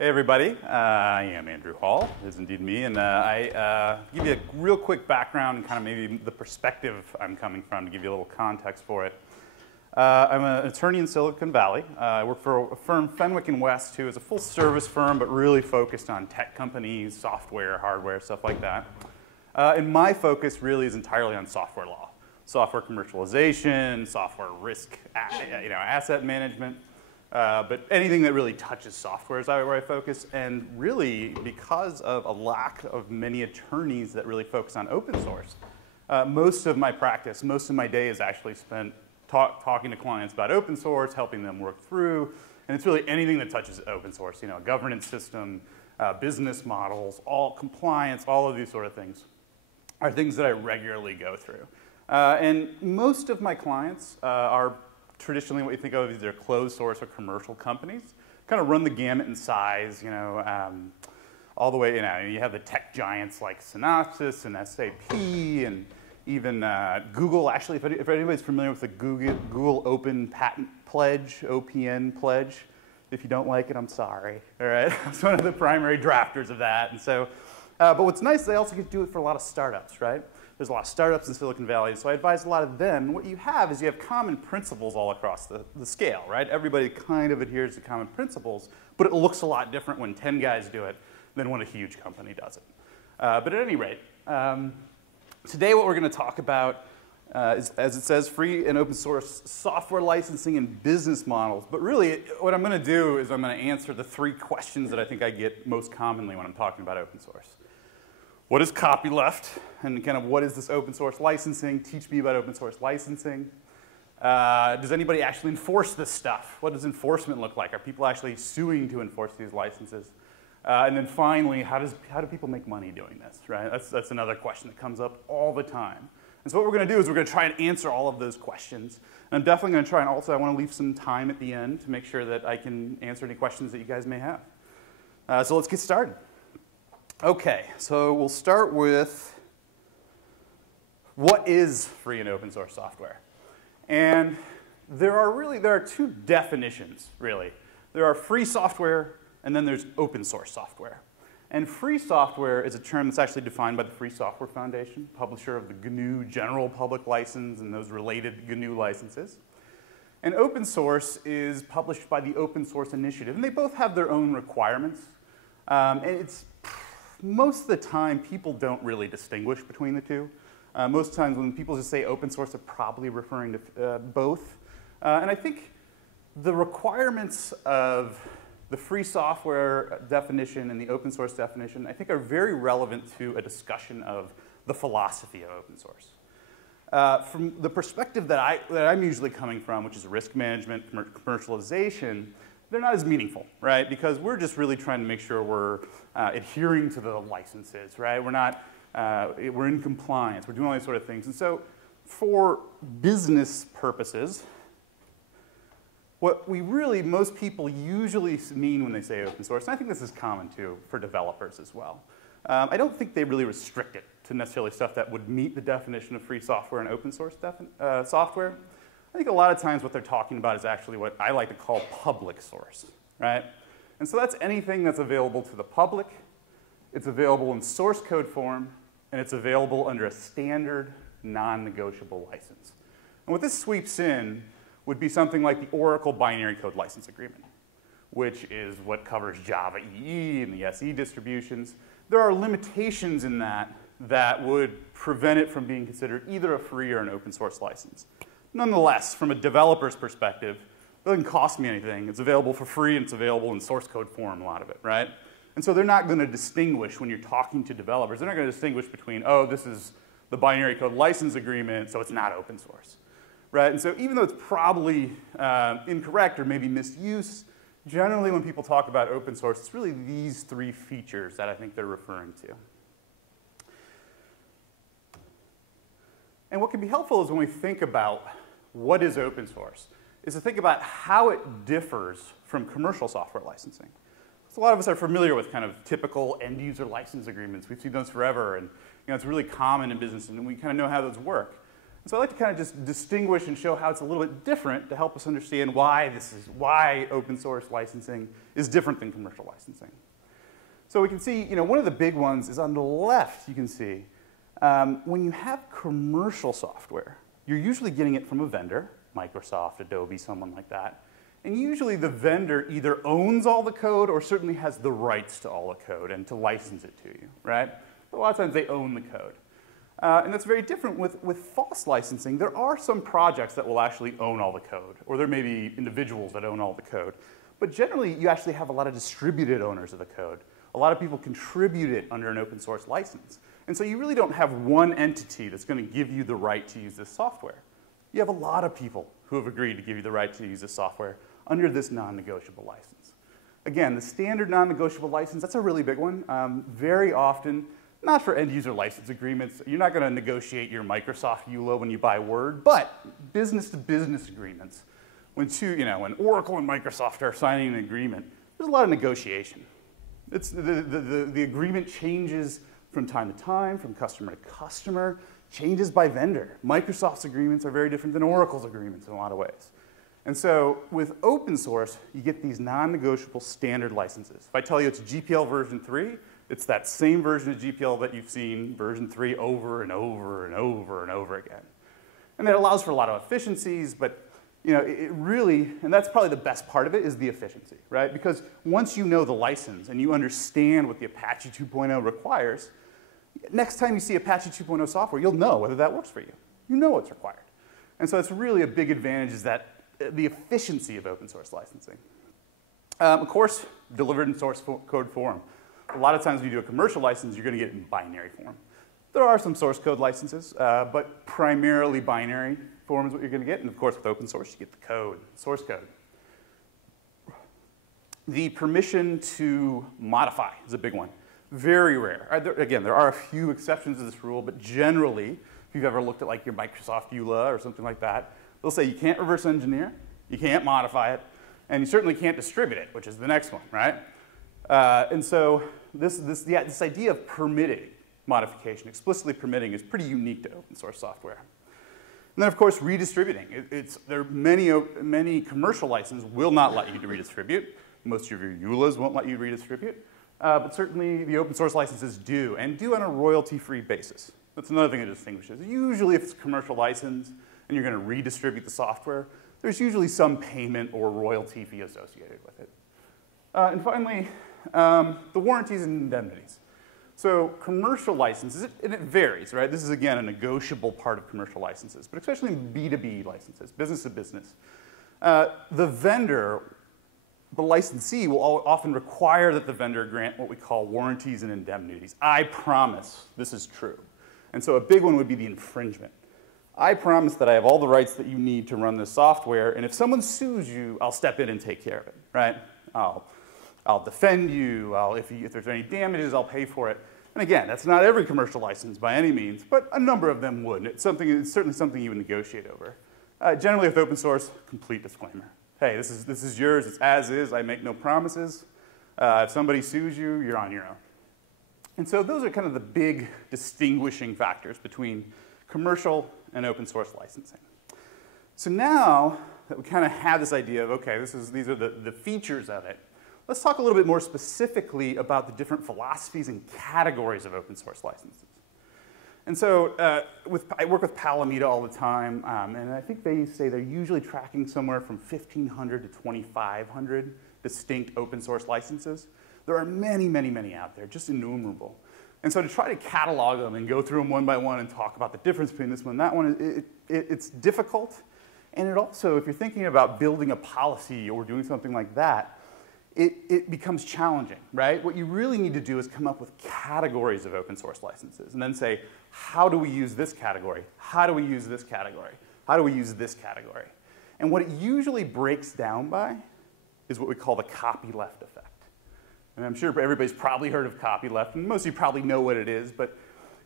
Hey everybody, I am Andrew Hall, it is indeed me, and I give you a real quick background and kind of maybe the perspective I'm coming from to give you a little context for it. I'm an attorney in Silicon Valley. I work for a firm, Fenwick and West, who is a full service firm but really focused on tech companies, software, hardware, stuff like that. And my focus really is entirely on software law, software commercialization, software risk, asset management. But anything that really touches software is where I focus, and really because of a lack of many attorneys that really focus on open source, most of my practice, most of my day is actually spent talking to clients about open source, helping them work through, and it's really anything that touches open source, a governance system, business models, all compliance, all of these sort of things are things that I regularly go through. And most of my clients are traditionally what you think of as either closed source or commercial companies, kind of run the gamut in size, all the way, you have the tech giants like Synopsys and SAP and even Google. Actually, if anybody's familiar with the Google Open Patent Pledge, OPN pledge, if you don't like it, I'm sorry, all right? I was one of the primary drafters of that. And so, but what's nice, they also get to do it for a lot of startups, right? There's a lot of startups in Silicon Valley, so I advise a lot of them. What you have is you have common principles all across the scale, right? Everybody kind of adheres to common principles, but it looks a lot different when 10 guys do it than when a huge company does it. But at any rate, today what we're going to talk about is, as it says, free and open source software licensing and business models. But really, what I'm going to do is I'm going to answer the three questions that I think I get most commonly when I'm talking about open source. What is copyleft? And kind of what is this open source licensing? Teach me about open source licensing. Does anybody actually enforce this stuff? What does enforcement look like? Are people actually suing to enforce these licenses? And then finally, how do people make money doing this, right? That's another question that comes up all the time. And so what we're going to do is we're going to try and answer all of those questions. And I'm definitely going to try and also, I want to leave some time at the end to make sure that I can answer any questions that you guys may have. So let's get started. Okay, so we'll start with what is free and open source software? And there are two definitions, really. There are free software, and then there's open source software. And free software is a term that's actually defined by the Free Software Foundation, publisher of the GNU General Public License and those related GNU licenses. And open source is published by the Open Source Initiative, and they both have their own requirements. And it's most of the time, people don't really distinguish between the two. Most times when people just say open source, they're probably referring to both. And I think the requirements of the free software definition and the open source definition, I think are very relevant to a discussion of the philosophy of open source. From the perspective that I'm usually coming from, which is risk management, commercialization, they're not as meaningful, right? Because we're just really trying to make sure we're adhering to the licenses, right? We're in compliance, we're doing all these sort of things. And so for business purposes, what most people usually mean when they say open source, and I think this is common too for developers as well, I don't think they really restrict it to necessarily stuff that would meet the definition of free software and open source software. I think a lot of times what they're talking about is actually what I like to call public source, right? And so that's anything that's available to the public, it's available in source code form, and it's available under a standard non-negotiable license. And what this sweeps in would be something like the Oracle Binary Code License Agreement, which is what covers Java EE and the SE distributions. There are limitations in that would prevent it from being considered either a free or an open source license. Nonetheless, from a developer's perspective, it doesn't cost me anything. It's available for free, and it's available in source code form, a lot of it, right? And so they're not going to distinguish when you're talking to developers. They're not going to distinguish between, oh, this is the binary code license agreement, so it's not open source, right? And so even though it's probably incorrect or maybe misuse, generally when people talk about open source, it's really these three features that I think they're referring to. And what can be helpful is when we think about what is open source, is to think about how it differs from commercial software licensing. So a lot of us are familiar with kind of typical end-user license agreements. We've seen those forever, and it's really common in business, and we kind of know how those work. And so I like to kind of just distinguish and show how it's a little bit different to help us understand why open source licensing is different than commercial licensing. So we can see, one of the big ones is on the left, you can see, when you have commercial software, you're usually getting it from a vendor, Microsoft, Adobe, someone like that. And usually the vendor either owns all the code or certainly has the rights to all the code and to license it to you, right? A lot of times they own the code. And that's very different with false licensing. There are some projects that will actually own all the code, or there may be individuals that own all the code. But generally, you actually have a lot of distributed owners of the code. A lot of people contribute it under an open source license. And so you really don't have one entity that's going to give you the right to use this software. You have a lot of people who have agreed to give you the right to use this software under this non-negotiable license. Again, the standard non-negotiable license, that's a really big one. Very often, not for end-user license agreements. You're not going to negotiate your Microsoft EULA when you buy Word, but business-to-business agreements. When Oracle and Microsoft are signing an agreement, there's a lot of negotiation. The agreement changes from time to time, from customer to customer, changes by vendor. Microsoft's agreements are very different than Oracle's agreements in a lot of ways. And so with open source, you get these non-negotiable standard licenses. If I tell you it's GPL version 3, it's that same version of GPL that you've seen, version 3, over and over and over and over again. And that allows for a lot of efficiencies, but it really, and that's probably the best part of it, is the efficiency, right? Because once you know the license and you understand what the Apache 2.0 requires, next time you see Apache 2.0 software, you'll know whether that works for you. You know what's required. And so it's really a big advantage is that the efficiency of open source licensing. Of course, delivered in source code form. A lot of times when you do a commercial license, you're going to get it in binary form. There are some source code licenses, but primarily binary form is what you're going to get. And of course, with open source, you get the code, source code. The permission to modify is a big one. Very rare. Again, there are a few exceptions to this rule, but generally, if you've ever looked at like your Microsoft EULA or something like that, they'll say you can't reverse engineer, you can't modify it, and you certainly can't distribute it, which is the next one, right? And so this idea of permitting modification, explicitly permitting, is pretty unique to open source software. And then, of course, redistributing. There are many commercial licenses will not let you to redistribute. Most of your EULAs won't let you redistribute. But certainly, the open source licenses do, and do on a royalty-free basis. That's another thing that distinguishes. Usually, if it's a commercial license and you're going to redistribute the software, there's usually some payment or royalty fee associated with it. And finally, the warranties and indemnities. So commercial licenses, and it varies, right? This is, again, a negotiable part of commercial licenses, but especially in B2B licenses, business to business. The vendor, the licensee, will often require that the vendor grant what we call warranties and indemnities. I promise this is true. And so a big one would be the infringement. I promise that I have all the rights that you need to run this software, and if someone sues you, I'll step in and take care of it, right? I'll defend you. If there's any damages, I'll pay for it. And again, that's not every commercial license by any means, but a number of them would. It's certainly something you would negotiate over. Generally, with open source, complete disclaimer. Hey, this is yours. It's as is. I make no promises. If somebody sues you, you're on your own. And so those are kind of the big distinguishing factors between commercial and open source licensing. So now that we kind of have this idea of, okay, these are the features of it, let's talk a little bit more specifically about the different philosophies and categories of open source licenses. And so I work with Palamita all the time, and I think they say they're usually tracking somewhere from 1,500 to 2,500 distinct open source licenses. There are many, many, many out there, just innumerable. And so to try to catalog them and go through them one by one and talk about the difference between this one and that one, it's difficult. And it also, if you're thinking about building a policy or doing something like that, it becomes challenging, right? What you really need to do is come up with categories of open source licenses and then say, how do we use this category? How do we use this category? How do we use this category? And what it usually breaks down by is what we call the copyleft effect. And I'm sure everybody's probably heard of copyleft, and most of you probably know what it is, but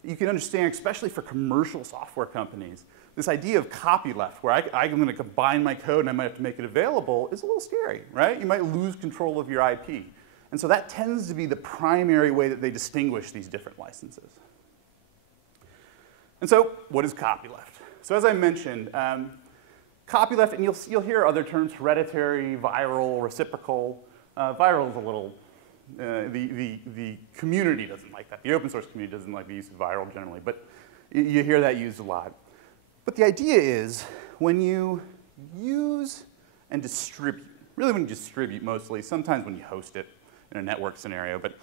you can understand, especially for commercial software companies, this idea of copyleft, where I'm going to combine my code and I might have to make it available, is a little scary, right? You might lose control of your IP. And so that tends to be the primary way that they distinguish these different licenses. And so what is copyleft? So as I mentioned, copyleft, and you'll hear other terms, hereditary, viral, reciprocal. Viral is a little, the community doesn't like that. The open source community doesn't like the use of viral generally, but you hear that used a lot. But the idea is when you use and distribute, really when you distribute mostly, sometimes when you host it in a network scenario, but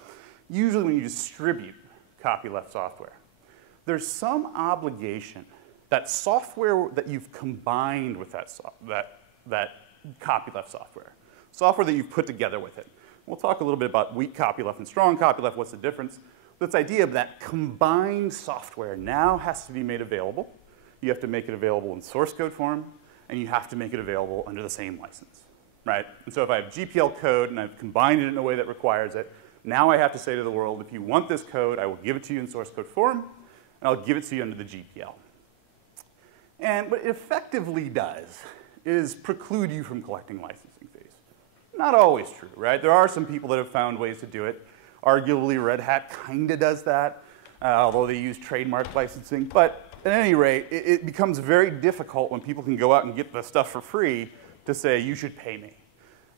usually when you distribute copyleft software, there's some obligation that software that you've combined with that copyleft software that you've put together with it. We'll talk a little bit about weak copyleft and strong copyleft, what's the difference. This idea of that combined software now has to be made available. You have to make it available in source code form, and you have to make it available under the same license, right? And so if I have GPL code and I've combined it in a way that requires it, now I have to say to the world, if you want this code, I will give it to you in source code form, and I'll give it to you under the GPL. And what it effectively does is preclude you from collecting licensing fees. Not always true, right? There are some people that have found ways to do it. Arguably, Red Hat kind of does that, although they use trademark licensing. But at any rate, it becomes very difficult when people can go out and get the stuff for free to say, you should pay me.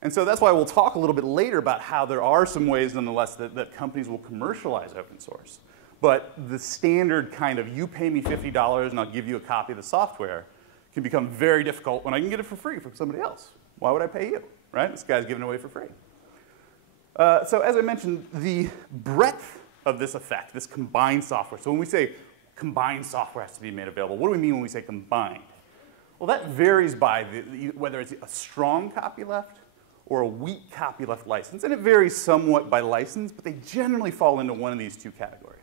And so that's why we'll talk a little bit later about how there are some ways, nonetheless, that companies will commercialize open source. But the standard kind of, you pay me $50 and I'll give you a copy of the software, can become very difficult when I can get it for free from somebody else. Why would I pay you, right? This guy's giving it away for free. So as I mentioned, the breadth of this effect, this combined software. So when we say combined software has to be made available, what do we mean when we say combined? Well, that varies by whether it's a strong copyleft or a weak copyleft license. And it varies somewhat by license, but they generally fall into one of these two categories.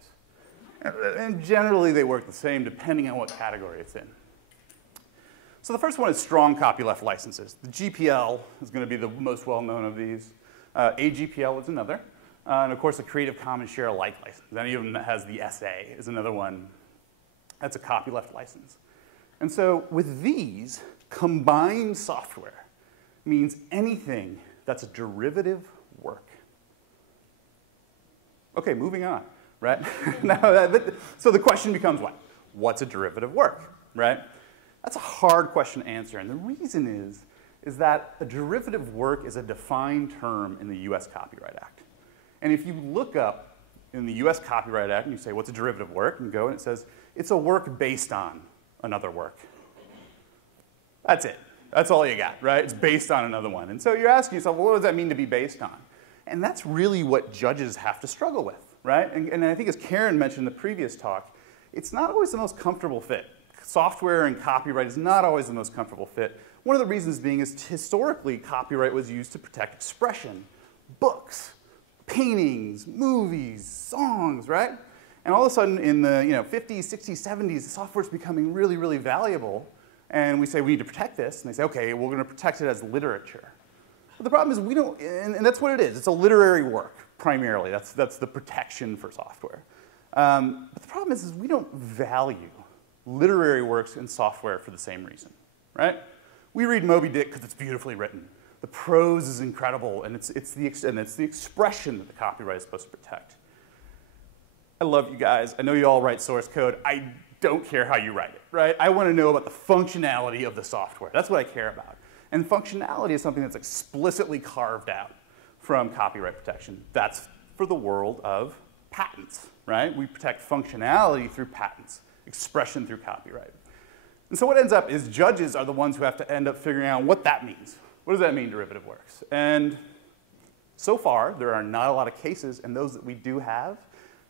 And generally, they work the same depending on what category it's in. So the first one is strong copyleft licenses. The GPL is going to be the most well-known of these. AGPL is another. And of course, the Creative Commons Share Alike license. Any of them that has the SA is another one. That's a copyleft license. And so with these, combined software means anything that's a derivative work. OK, moving on. Right? So the question becomes what? What's a derivative work, right? That's a hard question to answer, and the reason is that a derivative work is a defined term in the US Copyright Act. And if you look up in the US Copyright Act and you say, what's a derivative work? And go and it says, it's a work based on another work. That's it. That's all you got, right? It's based on another one. And so you're asking yourself, well, what does that mean to be based on? And that's really what judges have to struggle with. Right? And I think as Karen mentioned in the previous talk, it's not always the most comfortable fit. Software and copyright is not always the most comfortable fit. One of the reasons being is historically copyright was used to protect expression, books, paintings, movies, songs, right? And all of a sudden in the 50s, 60s, 70s, the software is becoming really, really valuable. And we say we need to protect this. And they say, OK, we're going to protect it as literature. But the problem is we don't, and that's what it is. It's a literary work. Primarily, that's the protection for software. But the problem is we don't value literary works and software for the same reason, right? We read Moby Dick because it's beautifully written. The prose is incredible, and it's the expression that the copyright is supposed to protect. I love you guys. I know you all write source code. I don't care how you write it, right? I want to know about the functionality of the software. That's what I care about. And functionality is something that's explicitly carved out from copyright protection. That's for the world of patents, right? We protect functionality through patents, expression through copyright. And so what ends up is judges are the ones who have to end up figuring out what that means. What does that mean, derivative works? And so far, there are not a lot of cases, and those that we do have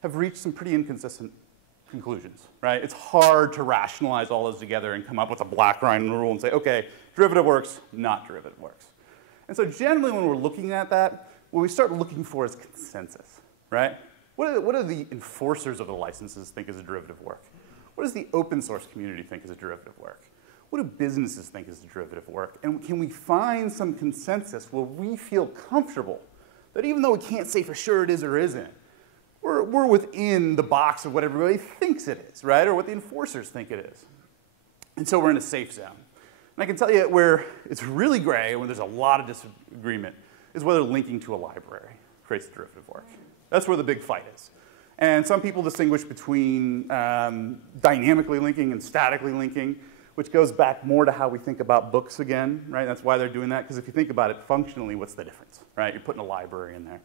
reached some pretty inconsistent conclusions, right? It's hard to rationalize all those together and come up with a black line rule and say, OK, derivative works, not derivative works. And so generally, when we're looking at that, what we start looking for is consensus, right? What do the enforcers of the licenses think is a derivative work? What does the open source community think is a derivative work? What do businesses think is a derivative work? And can we find some consensus where we feel comfortable that even though we can't say for sure it is or isn't, we're within the box of what everybody thinks it is, right? Or what the enforcers think it is. And so we're in a safe zone. And I can tell you where it's really gray and where there's a lot of disagreement is whether linking to a library creates a derivative work. That's where the big fight is. And some people distinguish between dynamically linking and statically linking. which goes back more to how we think about books again, right? That's why they're doing that, because if you think about it functionally, what's the difference, right? You're putting a library in there.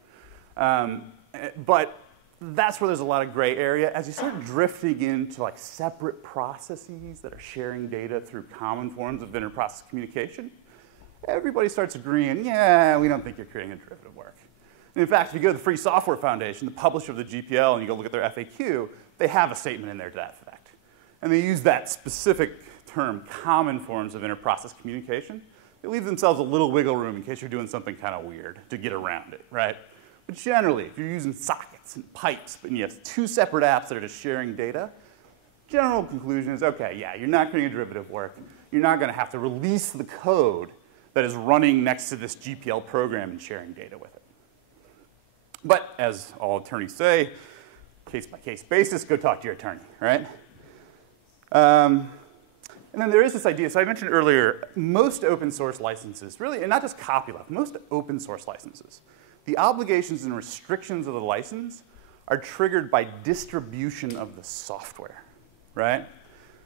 But that's where there's a lot of gray area. As you start drifting into like separate processes that are sharing data through common forms of inter-process communication, everybody starts agreeing, yeah, we don't think you're creating a derivative work. And in fact, if you go to the Free Software Foundation, the publisher of the GPL, and you go look at their FAQ, they have a statement in there to that effect. And they use that specific term, common forms of inter-process communication. They leave themselves a little wiggle room in case you're doing something kind of weird to get around it, right? But generally, if you're using sockets and pipes, and you have two separate apps that are just sharing data, general conclusion is, okay, yeah, you're not creating a derivative work. You're not going to have to release the code that is running next to this GPL program and sharing data with it. But as all attorneys say, case-by-case basis, go talk to your attorney, right? And then there is this idea, so I mentioned earlier, most open source licenses, really, and not just copyleft, most open source licenses, the obligations and restrictions of the license are triggered by distribution of the software, right?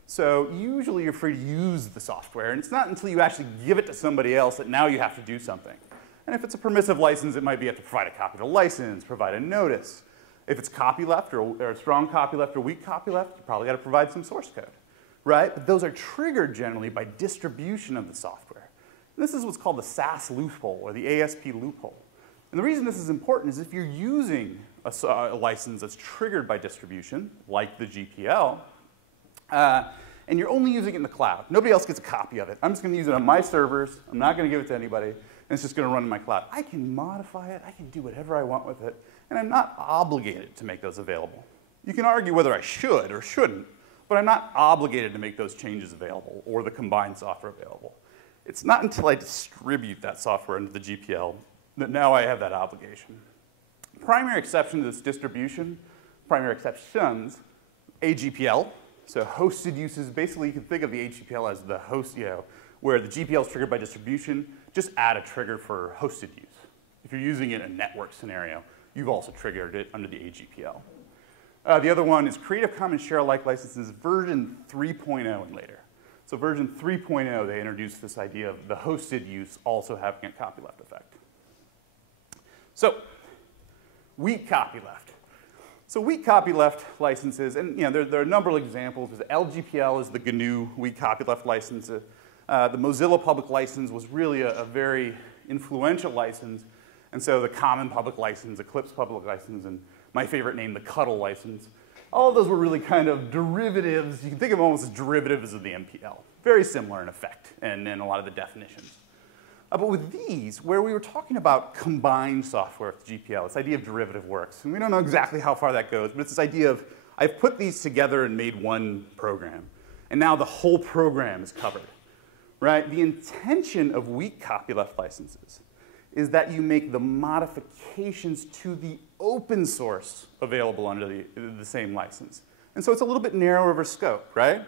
So usually you're free to use the software, and it's not until you actually give it to somebody else that now you have to do something. And if it's a permissive license, it might be you have to provide a copy of the license, provide a notice. If it's copyleft or a strong copyleft or weak copyleft, you probably got to provide some source code, right? But those are triggered generally by distribution of the software. And this is what's called the SAS loophole or the ASP loophole. And the reason this is important is if you're using a license that's triggered by distribution, like the GPL, and you're only using it in the cloud, nobody else gets a copy of it. I'm just going to use it on my servers. I'm not going to give it to anybody. And it's just going to run in my cloud. I can modify it. I can do whatever I want with it. And I'm not obligated to make those available. You can argue whether I should or shouldn't, but I'm not obligated to make those changes available or the combined software available. It's not until I distribute that software into the GPL that now I have that obligation. Primary exception to this distribution, primary exceptions, AGPL. So hosted uses, basically you can think of the AGPL as the host, where the GPL is triggered by distribution, just add a trigger for hosted use. If you're using it in a network scenario, you've also triggered it under the AGPL. The other one is Creative Commons Share Alike licenses version 3.0 and later. So version 3.0, they introduced this idea of the hosted use also having a copyleft effect. So, weak copyleft. So weak copyleft licenses, and there are a number of examples. LGPL is the GNU weak copyleft license. The Mozilla public license was really a very influential license. And so the Common public license, Eclipse public license, and my favorite name, the Cuddle license. All of those were really kind of derivatives. You can think of them almost as derivatives of the MPL. Very similar in effect and in a lot of the definitions. But with these, where we were talking about combined software with GPL, this idea of derivative works. And we don't know exactly how far that goes, but it's this idea of I've put these together and made one program. And now the whole program is covered. Right? The intention of weak copyleft licenses is that you make the modifications to the open source available under the same license. And so it's a little bit narrower of a scope, right?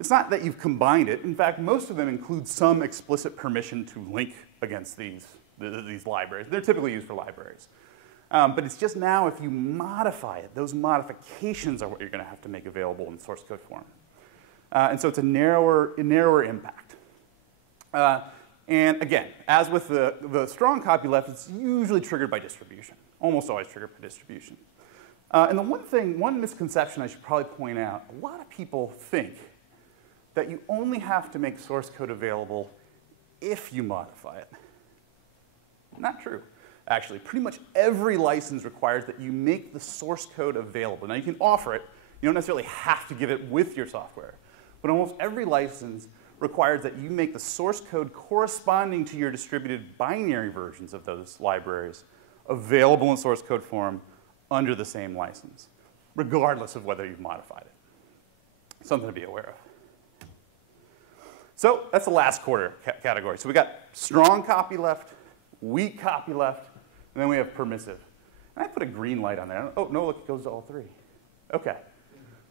It's not that you've combined it. In fact, most of them include some explicit permission to link against these libraries. They're typically used for libraries. But it's just now if you modify it, those modifications are what you're going to have to make available in source code form. And so it's a narrower impact. And again, as with the strong copyleft, it's usually triggered by distribution. Almost always triggered by distribution. And the one misconception I should probably point out, a lot of people think that you only have to make source code available if you modify it. Not true. Actually, pretty much every license requires that you make the source code available. Now, you can offer it. You don't necessarily have to give it with your software. But almost every license requires that you make the source code corresponding to your distributed binary versions of those libraries available in source code form under the same license, regardless of whether you've modified it. Something to be aware of. So that's the last quarter category. So we got strong copyleft, weak copyleft, and then we have permissive. And I put a green light on there. Oh, no, look, it goes to all three. OK.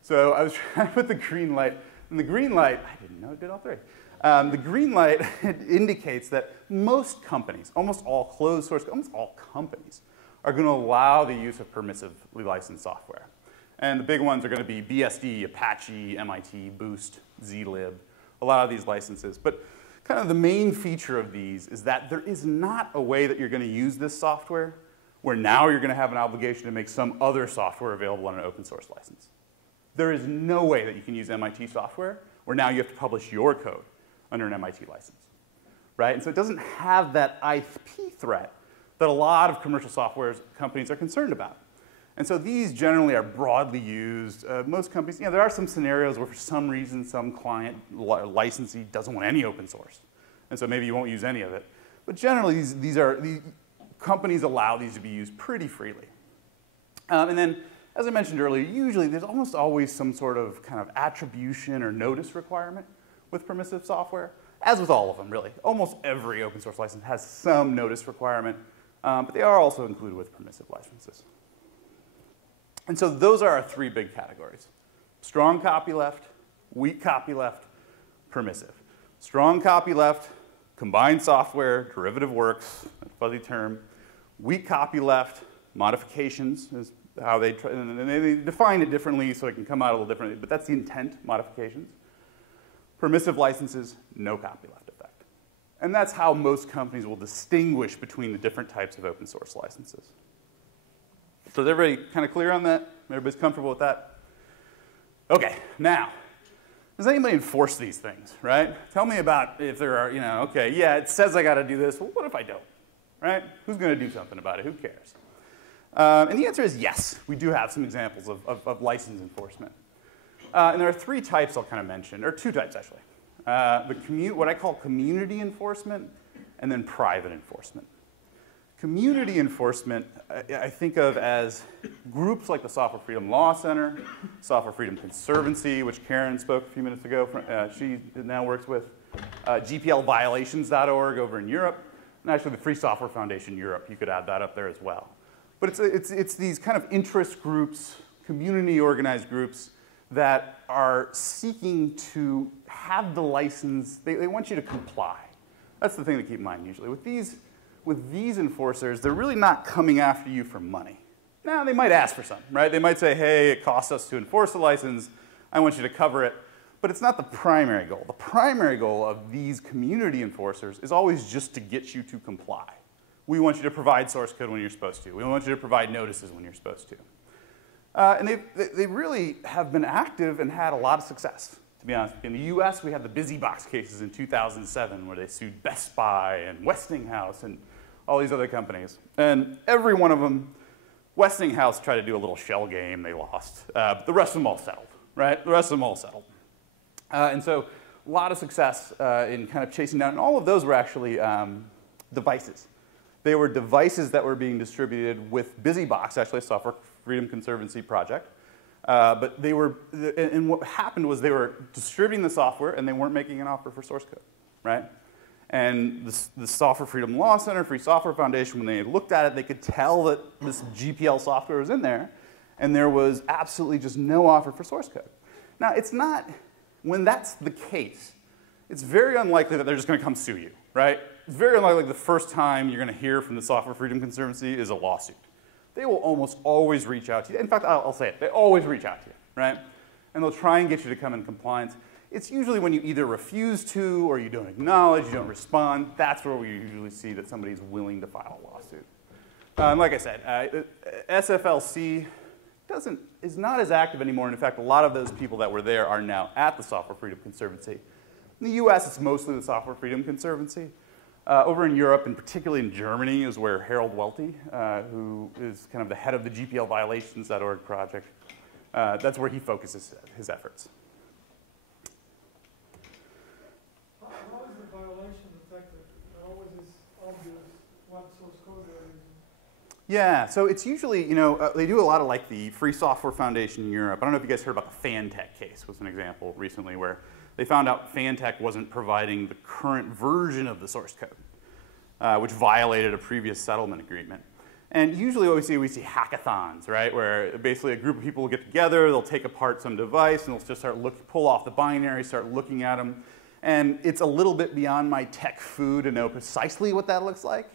So I was trying to put the green light. And the green light, I didn't know it did all three. The green light indicates that most companies, almost all closed source, almost all companies, are going to allow the use of permissively licensed software. And the big ones are going to be BSD, Apache, MIT, Boost, zlib. a lot of these licenses. But kind of the main feature of these is that there is not a way that you're going to use this software where now you're going to have an obligation to make some other software available on an open source license. There is no way that you can use MIT software where now you have to publish your code under an MIT license, right? And so it doesn't have that IP threat that a lot of commercial software companies are concerned about. And so these generally are broadly used. Most companies, there are some scenarios where for some reason some client licensee doesn't want any open source. And so maybe you won't use any of it. But generally, these companies allow these to be used pretty freely. And then, as I mentioned earlier, usually there's almost always some sort of kind of attribution or notice requirement with permissive software, as with all of them, really. Almost every open source license has some notice requirement, but they are also included with permissive licenses. And so those are our three big categories. Strong copyleft, weak copyleft, permissive. Strong copyleft, combined software, derivative works, a fuzzy term. Weak copyleft, modifications is how they try, and they define it differently so it can come out a little differently, but that's the intent, modifications. Permissive licenses, no copyleft effect. And that's how most companies will distinguish between the different types of open source licenses. So is everybody kind of clear on that? Everybody's comfortable with that? Okay, now, does anybody enforce these things, right? Tell me about if there are, okay, yeah, it says I got to do this. Well, what if I don't, right? Who's going to do something about it? Who cares? And the answer is yes. We do have some examples of license enforcement. And there are three types I'll kind of mention, or two types, actually. What I call community enforcement and then private enforcement. Community enforcement, I think of as groups like the Software Freedom Law Center, Software Freedom Conservancy, which Karen spoke a few minutes ago. She now works with GPLviolations.org over in Europe, and actually the Free Software Foundation Europe. You could add that up there as well. But it's these kind of interest groups, community organized groups that are seeking to have the license. They want you to comply. That's the thing to keep in mind usually. With these enforcers, they're really not coming after you for money. Now, they might ask for some, right? They might say, hey, it costs us to enforce the license. I want you to cover it. But it's not the primary goal. The primary goal of these community enforcers is always just to get you to comply. We want you to provide source code when you're supposed to. We want you to provide notices when you're supposed to. And they really have been active and had a lot of success. To be honest, in the US, we had the Busy Box cases in 2007 where they sued Best Buy and Westinghouse and all these other companies. And every one of them, Westinghouse tried to do a little shell game, they lost. But the rest of them all settled, right? The rest of them all settled. And so a lot of success in kind of chasing down, and all of those were actually devices. They were devices that were being distributed with BusyBox, actually a Software Freedom Conservancy project. But they were, and what happened was they were distributing the software and they weren't making an offer for source code, right? And the Software Freedom Law Center, Free Software Foundation, when they looked at it, they could tell that this GPL software was in there, and there was absolutely just no offer for source code. Now, it's not, when that's the case, it's very unlikely that they're just going to come sue you, right? It's very unlikely the first time you're going to hear from the Software Freedom Conservancy is a lawsuit. They will almost always reach out to you. In fact, I'll say it. They always reach out to you, right? And they'll try and get you to come in compliance. It's usually when you either refuse to or you don't acknowledge, you don't respond. That's where we usually see that somebody's willing to file a lawsuit. And like I said, SFLC is not as active anymore. And in fact, a lot of those people that were there are now at the Software Freedom Conservancy. In the US, it's mostly the Software Freedom Conservancy. Over in Europe, and particularly in Germany, is where Harold Welty, who is kind of the head of the GPLviolations.org project, that's where he focuses his efforts. How is the violation detected? It always is obvious what source code they're using. Yeah, so it's usually, they do a lot of like the Free Software Foundation in Europe. I don't know if you guys heard about the Fantech case, was an example recently where they found out Fantech wasn't providing the current version of the source code, which violated a previous settlement agreement. And usually what we see hackathons, right, where basically a group of people will get together, they'll take apart some device, and they'll just start pull off the binary, start looking at them. And it's a little bit beyond my tech foo to know precisely what that looks like,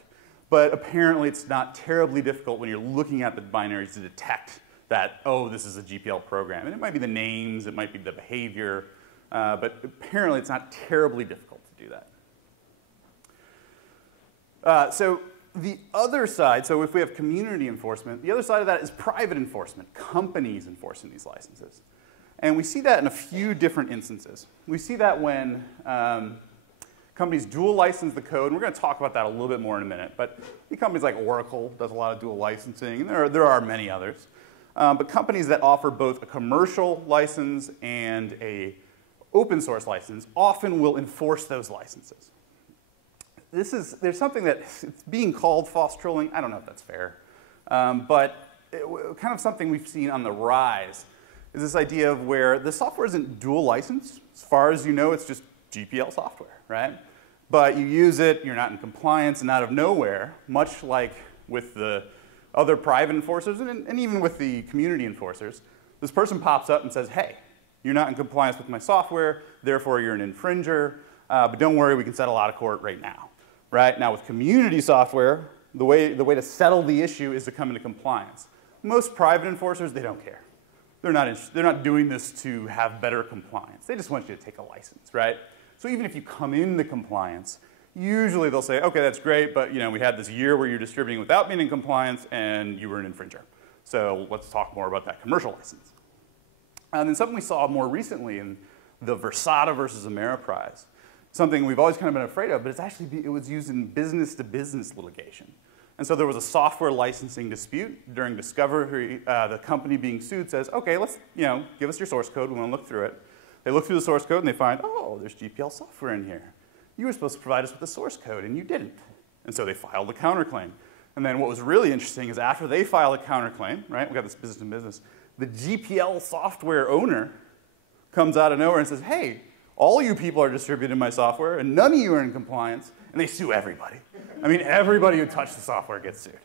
but apparently it's not terribly difficult when you're looking at the binaries to detect that, oh, this is a GPL program. And it might be the names, it might be the behavior, But apparently it's not terribly difficult to do that. So the other side, so if we have community enforcement, the other side of that is private enforcement, companies enforcing these licenses. And we see that in a few different instances. We see that when companies dual license the code, and we're going to talk about that a little bit more in a minute, but companies like Oracle does a lot of dual licensing, and there are many others. But companies that offer both a commercial license and a open source license often will enforce those licenses. There's something that it's being called false trolling. I don't know if that's fair, but kind of something we've seen on the rise is this idea of where the software isn't dual licensed. As far as you know, it's just GPL software, right? But you use it, you're not in compliance, and out of nowhere, much like with the other private enforcers and even with the community enforcers, this person pops up and says, hey, you're not in compliance with my software, therefore you're an infringer, but don't worry, we can settle out of court right now. Right? Now with community software, the way to settle the issue is to come into compliance. Most private enforcers, they don't care. They're not doing this to have better compliance. They just want you to take a license, right? So even if you come into compliance, usually they'll say, okay, that's great, but we had this year where you're distributing without being in compliance and you were an infringer. So let's talk more about that commercial license. And then something we saw more recently in the Versata versus Ameriprise, something we've always kind of been afraid of, but it was used in business-to-business litigation. And so there was a software licensing dispute during discovery. The company being sued says, okay, let's give us your source code. We want to look through it. They look through the source code and they find, oh, there's GPL software in here. You were supposed to provide us with the source code and you didn't. And so they filed a counterclaim. And then what was really interesting is after they filed a counterclaim, right, we got this business-to-business, the GPL software owner comes out of nowhere and says, hey, all you people are distributing my software and none of you are in compliance, and they sue everybody. I mean, everybody who touched the software gets sued.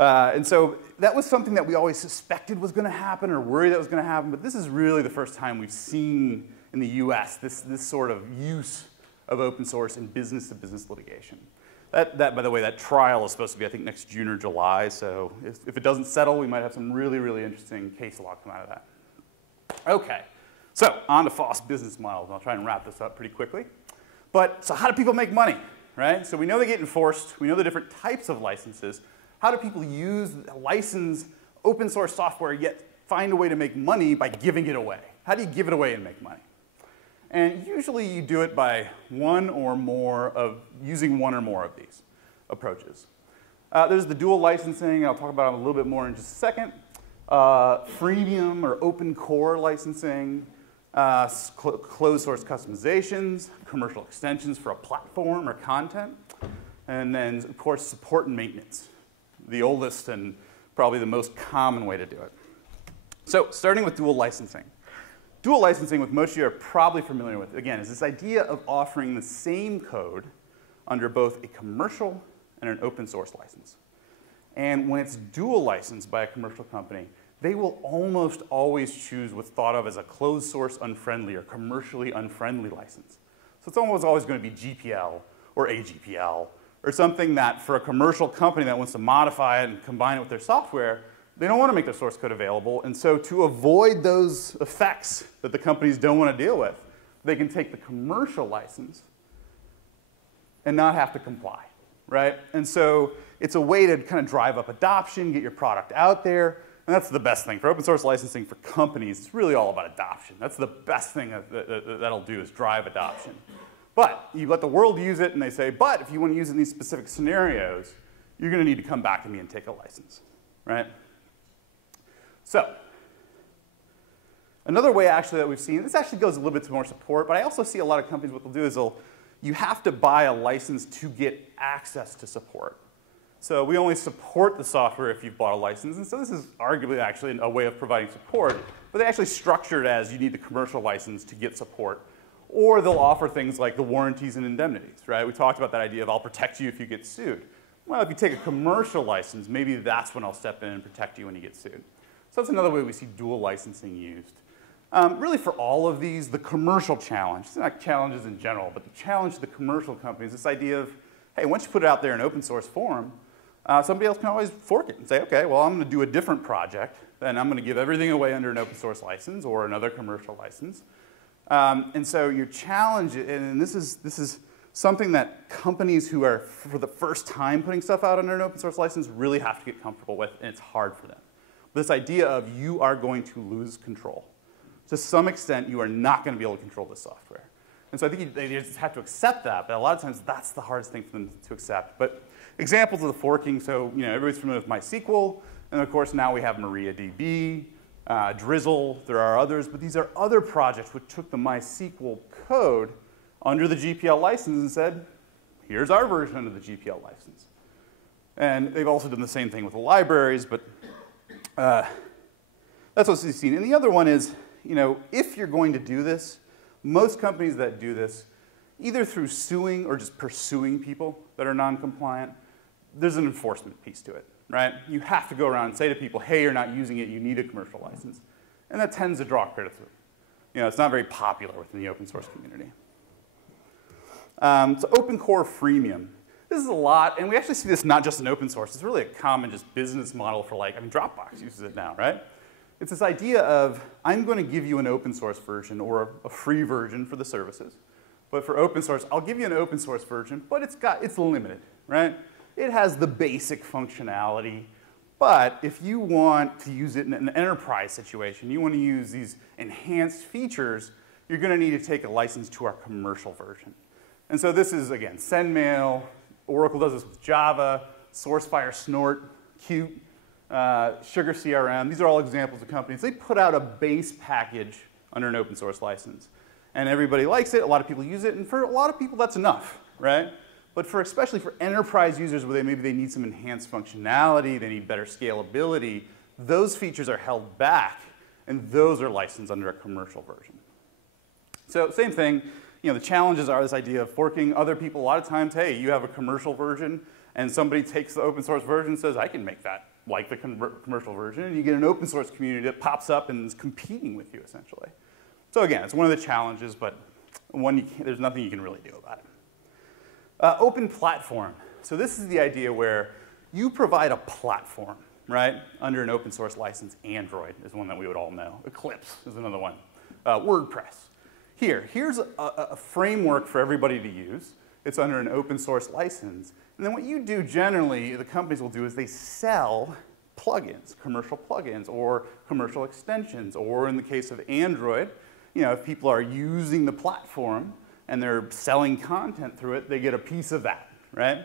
And so that was something that we always suspected was going to happen or worried that was going to happen, but this is really the first time we've seen in the US this sort of use of open source in business-to-business litigation. That, by the way, that trial is supposed to be, I think, next June or July, so if it doesn't settle, we might have some really, really interesting case law come out of that. Okay, so on to FOSS business models. I'll try and wrap this up pretty quickly. So how do people make money, right? So we know they get enforced. We know the different types of licenses. How do people use license open source software yet find a way to make money by giving it away? How do you give it away and make money? And usually you do it by using one or more of these approaches. There's the dual licensing. I'll talk about it a little bit more in just a second. Freemium or open core licensing, closed source customizations, commercial extensions for a platform or content, and then, of course, support and maintenance, the oldest and probably the most common way to do it. So starting with dual licensing. Dual licensing, which most of you are probably familiar with, again, is this idea of offering the same code under both a commercial and an open source license. And when it's dual licensed by a commercial company, they will almost always choose what's thought of as a closed source unfriendly or commercially unfriendly license. So it's almost always going to be GPL or AGPL or something that for a commercial company that wants to modify it and combine it with their software, they don't want to make their source code available. And so to avoid those effects that the companies don't want to deal with, they can take the commercial license and not have to comply, right? And so it's a way to kind of drive up adoption, get your product out there. And that's the best thing. For open source licensing for companies, it's really all about adoption. That's the best thing that'll do is drive adoption. But you let the world use it and they say, but if you want to use it in these specific scenarios, you're going to need to come back to me and take a license, right? So another way actually that we've seen, this actually goes a little bit to more support, but I also see a lot of companies, what they'll do is you have to buy a license to get access to support. So we only support the software if you've bought a license, and so this is arguably actually a way of providing support, but they actually structure it as you need the commercial license to get support. Or they'll offer things like the warranties and indemnities, right? We talked about that idea of I'll protect you if you get sued. Well, if you take a commercial license, maybe that's when I'll step in and protect you when you get sued. So that's another way we see dual licensing used. Really for all of these, the commercial challenge, it's not challenges in general, but the challenge to the commercial companies, this idea of, hey, once you put it out there in open source form, somebody else can always fork it and say, okay, well, I'm going to do a different project, then I'm going to give everything away under an open source license or another commercial license. And so your challenge, and this is something that companies who are for the first time putting stuff out under an open source license really have to get comfortable with, and it's hard for them. This idea of you are going to lose control. To some extent, you are not going to be able to control the software. And so I think they just have to accept that, but a lot of times that's the hardest thing for them to accept. But examples of the forking, so everybody's familiar with MySQL, and of course now we have MariaDB, Drizzle, there are others, but these are other projects which took the MySQL code under the GPL license and said, here's our version under the GPL license. And they've also done the same thing with the libraries, but that's what we've seen. And the other one is, if you're going to do this, most companies that do this, either through suing or just pursuing people that are non-compliant, there's an enforcement piece to it, right? You have to go around and say to people, hey, you're not using it, you need a commercial license. And that tends to draw criticism. It's not very popular within the open source community. So open core freemium. This is a lot, and we actually see this not just in open source. It's really a common just business model for Dropbox uses it now, right? It's this idea of, I'm going to give you an open source version or a free version for the services. But for open source, I'll give you an open source version, but it's limited, right? It has the basic functionality, but if you want to use it in an enterprise situation, you want to use these enhanced features, you're going to need to take a license to our commercial version. And so this is, again, SendMail, Oracle does this with Java, SourceFire, Snort, Qt, Sugar CRM. These are all examples of companies. They put out a base package under an open source license. And everybody likes it. A lot of people use it. And for a lot of people, that's enough, right? But especially for enterprise users where maybe they need some enhanced functionality, they need better scalability, those features are held back. And those are licensed under a commercial version. So same thing. The challenges are this idea of forking other people. A lot of times, hey, you have a commercial version, and somebody takes the open source version and says, I can make that like the commercial version, and you get an open source community that pops up and is competing with you, essentially. So again, it's one of the challenges, but there's nothing you can really do about it. Open platform. So this is the idea where you provide a platform, right, under an open source license. Android is one that we would all know. Eclipse is another one. WordPress. Here's a framework for everybody to use. It's under an open source license. And then what you do generally, the companies will do, is they sell plugins, commercial plugins, or commercial extensions. Or in the case of Android, if people are using the platform and they're selling content through it, they get a piece of that, right?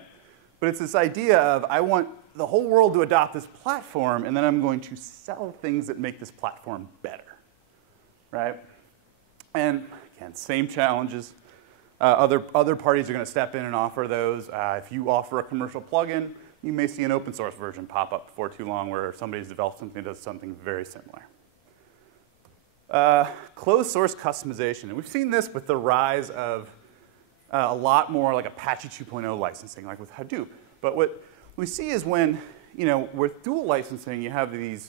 But it's this idea of, I want the whole world to adopt this platform, and then I'm going to sell things that make this platform better, right? And again, same challenges. Other parties are going to step in and offer those. If you offer a commercial plugin, you may see an open source version pop up before too long where somebody's developed something that does something very similar. Closed source customization. And we've seen this with the rise of a lot more like Apache 2.0 licensing, like with Hadoop. But what we see is when, with dual licensing, you have the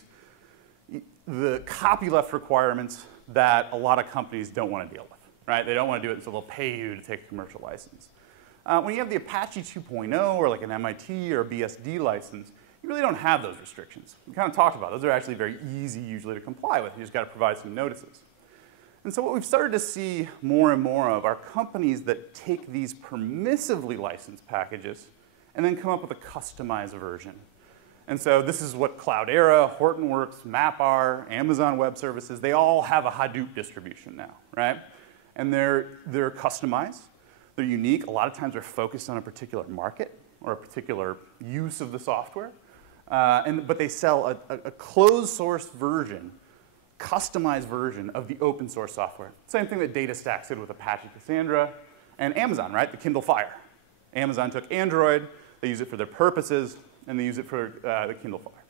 copyleft requirements that a lot of companies don't want to deal with. Right? They don't want to do it, so they'll pay you to take a commercial license. When you have the Apache 2.0 or like an MIT or a BSD license, you really don't have those restrictions. We kind of talked about those are actually very easy usually to comply with. You just got to provide some notices. And so what we've started to see more and more of are companies that take these permissively licensed packages and then come up with a customized version. And so this is what Cloudera, Hortonworks, MapR, Amazon Web Services, they all have a Hadoop distribution now, right? And they're customized, they're unique. A lot of times they're focused on a particular market or a particular use of the software. But they sell a closed source version, customized version of the open source software. Same thing that DataStax did with Apache Cassandra and Amazon, right? The Kindle Fire. Amazon took Android, they use it for their purposes, and they use it for the Kindle Fire.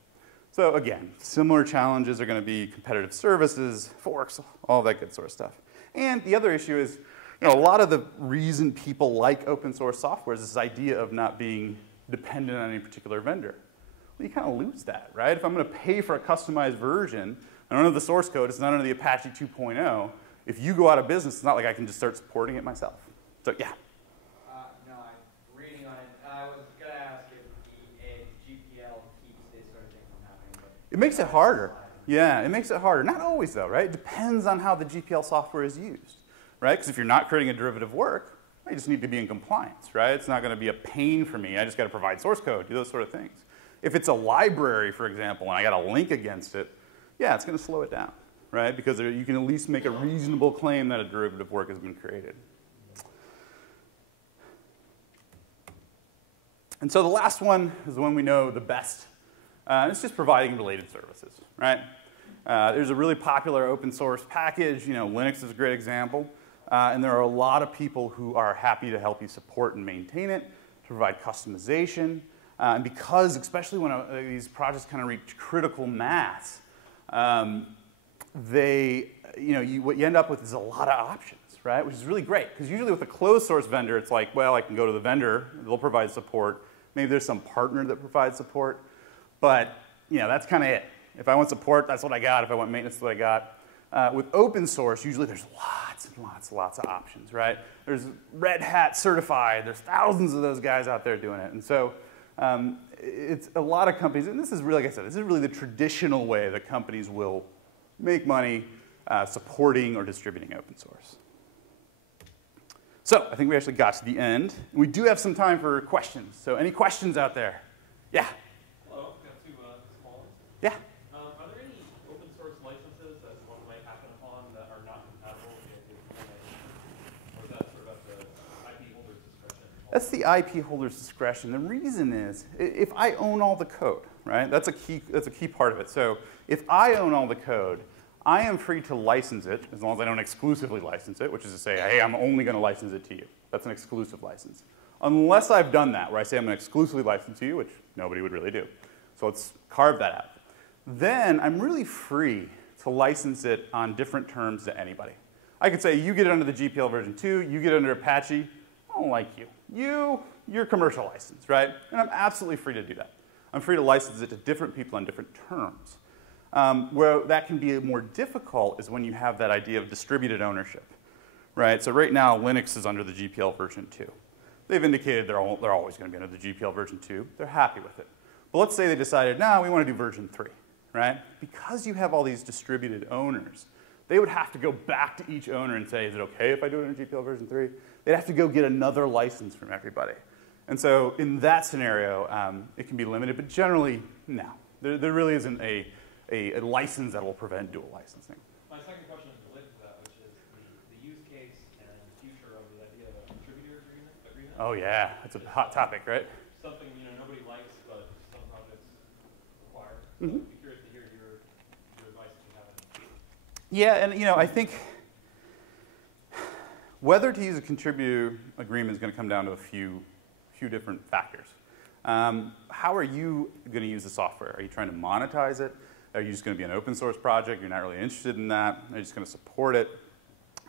So again, similar challenges are going to be competitive services, forks, all that good sort of stuff. And the other issue is, a lot of the reason people like open source software is this idea of not being dependent on any particular vendor. Well, you kind of lose that, right? If I'm going to pay for a customized version, I don't know the source code, it's not under the Apache 2.0. If you go out of business, it's not like I can just start supporting it myself. So yeah. No, I'm reading on it. I was going to ask if GPL keeps this sort of thing from happening. It makes it harder. Yeah, it makes it harder. Not always, though, right? It depends on how the GPL software is used. right? Because if you're not creating a derivative work, I just need to be in compliance, right? It's not going to be a pain for me. I just got to provide source code, do those sort of things. If it's a library, for example, and I got a link against it, yeah, it's going to slow it down, right? Because you can at least make a reasonable claim that a derivative work has been created. And so the last one is the one we know the best. It's just providing related services, right? There's a really popular open source package. You know, Linux is a great example. And there are a lot of people who are happy to help you support and maintain it, to provide customization. And because, especially when these projects kind of reach critical mass, what you end up with is a lot of options, right? Which is really great. Because usually with a closed source vendor, it's like, well, I can go to the vendor, they'll provide support. Maybe there's some partner that provides support. But that's kind of it. If I want support, that's what I got. If I want maintenance, that's what I got. With open source, usually there's lots of options, right? There's Red Hat certified. There's thousands of those guys out there doing it. And so it's a lot of companies, and this is really, like I said, this is really the traditional way that companies will make money supporting or distributing open source. So I think we actually got to the end. We do have some time for questions. So any questions out there? Yeah? Hello, got two small ones. Yeah? Are there any open source licenses that one might happen upon that are not compatible with or is that sort of at the IP holder's discretion? That's the IP holder's discretion. The reason is, if I own all the code, right? That's a key part of it. So if I own all the code, I am free to license it as long as I don't exclusively license it, which is to say, hey, I'm only going to license it to you. That's an exclusive license. Unless I've done that, where I say I'm going to exclusively license to you, which nobody would really do. So let's carve that out. Then I'm really free to license it on different terms to anybody. I could say, you get it under the GPL version 2, you get it under Apache. I don't like you. You're commercial license, right? And I'm absolutely free to do that. I'm free to license it to different people on different terms. Where that can be more difficult is when you have that idea of distributed ownership, right? So right now, Linux is under the GPL version 2. They've indicated they're always going to be under the GPL version 2. They're happy with it. But let's say they decided, no, we want to do version 3, right? Because you have all these distributed owners, they would have to go back to each owner and say, is it OK if I do it in GPL version 3? They'd have to go get another license from everybody. And so in that scenario, it can be limited. But generally, no. There really isn't a license that will prevent dual licensing. My second question is related to that, which is the use case and future of the idea of a contributor agreement. Oh yeah, that's a hot topic, right? Something nobody likes, but some projects require. Mm-hmm. So I'd be curious to hear your advice if you have any. Yeah, and I think whether to use a contributor agreement is going to come down to a few different factors. How are you going to use the software? Are you trying to monetize it? Are you just going to be an open source project? You're not really interested in that. Are you just going to support it?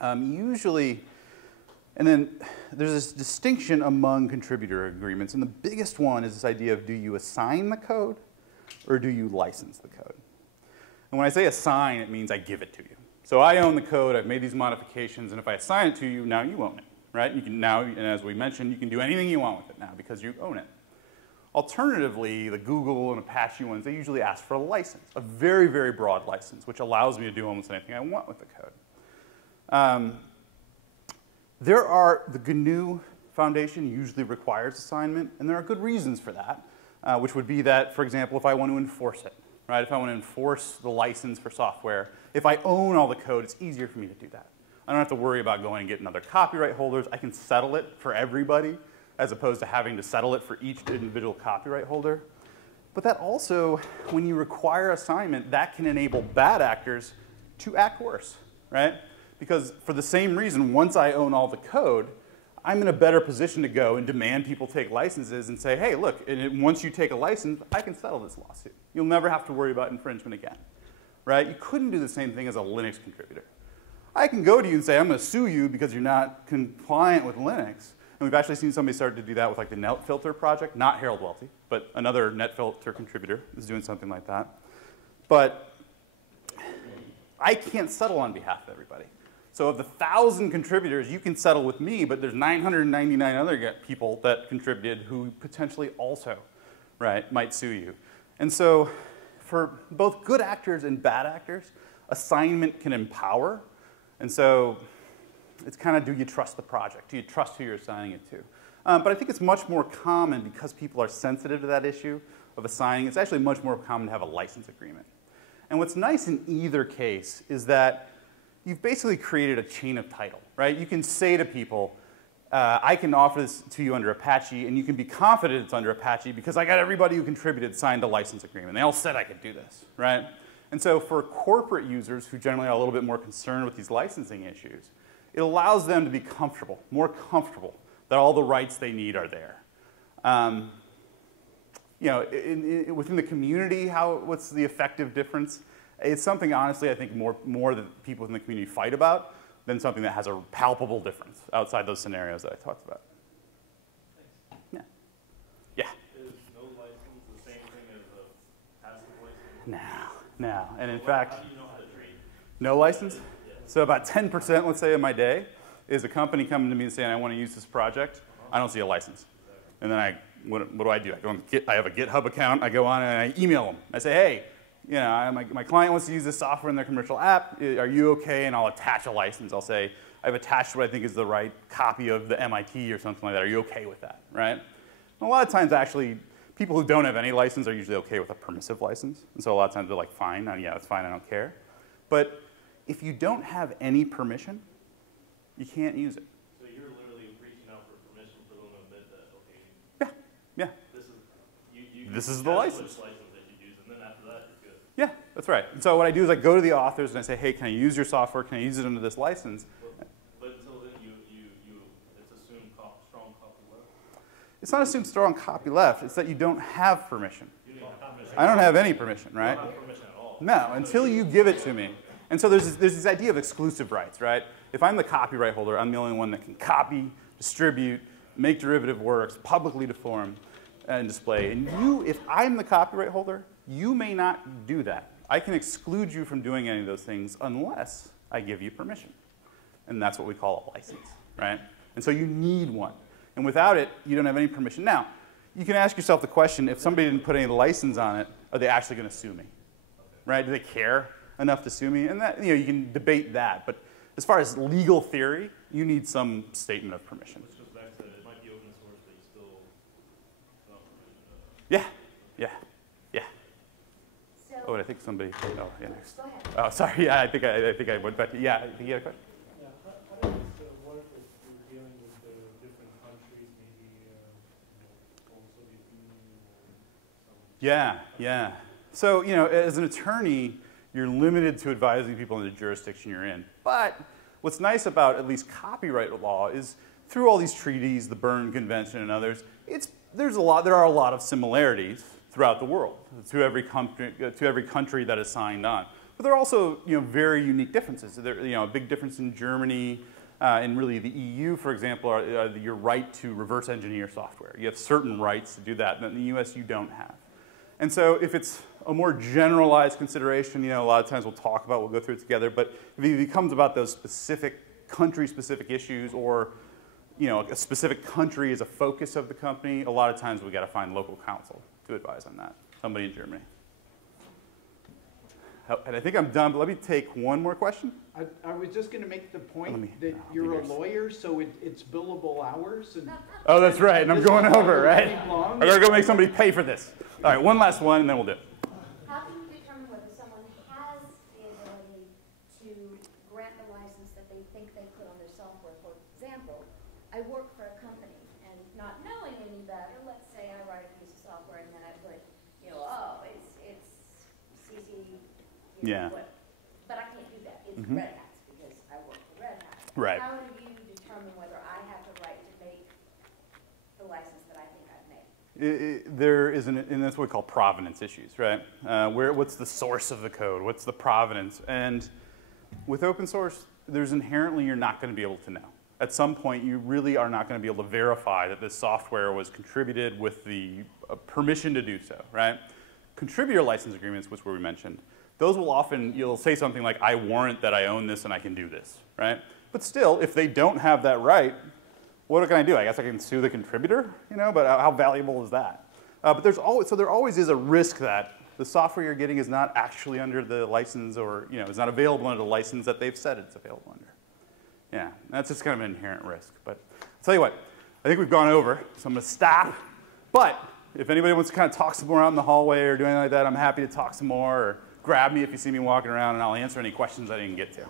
Usually, and then there's this distinction among contributor agreements. And the biggest one is this idea of, do you assign the code or do you license the code? And when I say assign, it means I give it to you. So I own the code. I've made these modifications. And if I assign it to you, now you own it, right? You can now, and as we mentioned, you can do anything you want with it now because you own it. Alternatively, the Google and Apache ones, they usually ask for a license, a very, very broad license, which allows me to do almost anything I want with the code. The GNU Foundation usually requires assignment, and there are good reasons for that, which would be that, for example, if I want to enforce it, right? If I want to enforce the license for software, if I own all the code, it's easier for me to do that. I don't have to worry about going and getting other copyright holders. I can settle it for everybody, as opposed to having to settle it for each individual copyright holder. But that also, when you require assignment, that can enable bad actors to act worse, right? Because for the same reason, once I own all the code, I'm in a better position to go and demand people take licenses and say, hey, look, once you take a license, I can settle this lawsuit. You'll never have to worry about infringement again, right? You couldn't do the same thing as a Linux contributor. I can go to you and say, I'm going to sue you because you're not compliant with Linux. And we've actually seen somebody start to do that with like the NetFilter project, not Harold Welty, but another NetFilter contributor is doing something like that. But I can't settle on behalf of everybody. So of the 1,000 contributors, you can settle with me, but there's 999 other people that contributed who potentially also, right, might sue you. And so for both good actors and bad actors, assignment can empower. And so it's kind of, do you trust the project? Do you trust who you're assigning it to? But I think it's much more common, because people are sensitive to that issue of assigning, it's actually much more common to have a license agreement. And what's nice in either case is that you've basically created a chain of title, right? You can say to people, I can offer this to you under Apache, and you can be confident it's under Apache because I got everybody who contributed signed a license agreement. They all said I could do this, right? And so for corporate users who generally are a little bit more concerned with these licensing issues, it allows them to be comfortable, more comfortable, that all the rights they need are there. You know, within the community, what's the effective difference? It's something, honestly, I think more that people in the community fight about than something that has a palpable difference outside those scenarios that I talked about. Thanks. Yeah. Is no license the same thing as a passive license? No. And in fact, How do you know how to treat? no license? Yeah. So about 10%, let's say, of my day is a company coming to me and saying, I want to use this project. I don't see a license. And then what do? I go on I have a GitHub account. I go on and I email them. I say, hey, you know, my client wants to use this software in their commercial app. Are you okay? And I'll attach a license. I'll say, I've attached what I think is the right copy of the MIT or something like that. Are you okay with that, right? And a lot of times, actually, people who don't have any license are usually okay with a permissive license. And so a lot of times they're like, fine, yeah, that's fine, I don't care. But if you don't have any permission, you can't use it. So you're literally reaching out for permission for them to admit that, okay, Yeah. this is the license. Which license that you use, and then after that, you're good. Yeah, that's right. And so what I do is I go to the authors and I say, hey, can I use your software? Can I use it under this license? But until then, it's assumed strong copy left. It's not assumed strong copy left. It's that you don't have permission. You don't have permission. I don't have any permission, right? You don't have permission at all. No, until you give it to me. And so there's this idea of exclusive rights, right? If I'm the copyright holder, I'm the only one that can copy, distribute, make derivative works, publicly deform, and display. And if I'm the copyright holder, you may not do that. I can exclude you from doing any of those things unless I give you permission. And that's what we call a license, right? And so you need one. And without it, you don't have any permission. Now, you can ask yourself the question, if somebody didn't put any license on it, are they actually going to sue me? Right? Do they care enough to sue me? And that, you can debate that. But as far as legal theory, you need some statement of permission. Which goes back to, it might be open source, but you still don't have permission. Yeah. So, Oh, and I think somebody. Oh, yeah. Next. go ahead. Oh, sorry. Yeah, I think I went back. Yeah, I think you had a question. Yeah, how does this work if you're dealing with different countries, maybe old Soviet Union or some? Yeah. So, as an attorney, you're limited to advising people in the jurisdiction you're in. But what's nice about at least copyright law is through all these treaties, the Berne Convention and others, there are a lot of similarities throughout the world to every country that is signed on. But there are also very unique differences. A big difference in Germany and really the EU, for example, are your right to reverse engineer software. You have certain rights to do that, and in the US you don't have. And so if it's a more generalized consideration, a lot of times we'll go through it together, but if it becomes about those specific country-specific issues or a specific country as a focus of the company, a lot of times we've got to find local counsel to advise on that, somebody in Germany. And I think I'm done, but let me take one more question. I was just going to make the point that you're a lawyer, so it's billable hours. And oh, that's right, and I'm going over, right? Long. I got to go make somebody pay for this. All right, one last one, and then we'll do it. How can you determine whether someone has the ability to grant the license that they think they put on their software? For example, I work for a company, and not knowing any better, let's say I write a piece of software and then I put, it's CC, Yeah. but I can't do that. It's Mhm. Red Hats because I work for Red Hat. Right. How do you determine whether I have the right to make the license that I think I've made? There is and that's what we call provenance issues, right? What's the source of the code? What's the provenance? And with open source, there's inherently you're not going to be able to know. At some point, you really are not going to be able to verify that this software was contributed with the permission to do so, right? Contributor license agreements, which were we mentioned, those will often, you'll say something like, I warrant that I own this and I can do this, right? But still, if they don't have that right, what can I do? I guess I can sue the contributor, but how valuable is that? But there always is a risk that the software you're getting is not actually under the license or, is not available under the license that they've said it's available under. Yeah, that's just kind of an inherent risk. But I'll tell you what, I think we've gone over, so I'm going to stop. But if anybody wants to kind of talk some more out in the hallway or do anything like that, I'm happy to talk some more, or grab me if you see me walking around, and I'll answer any questions I didn't get to.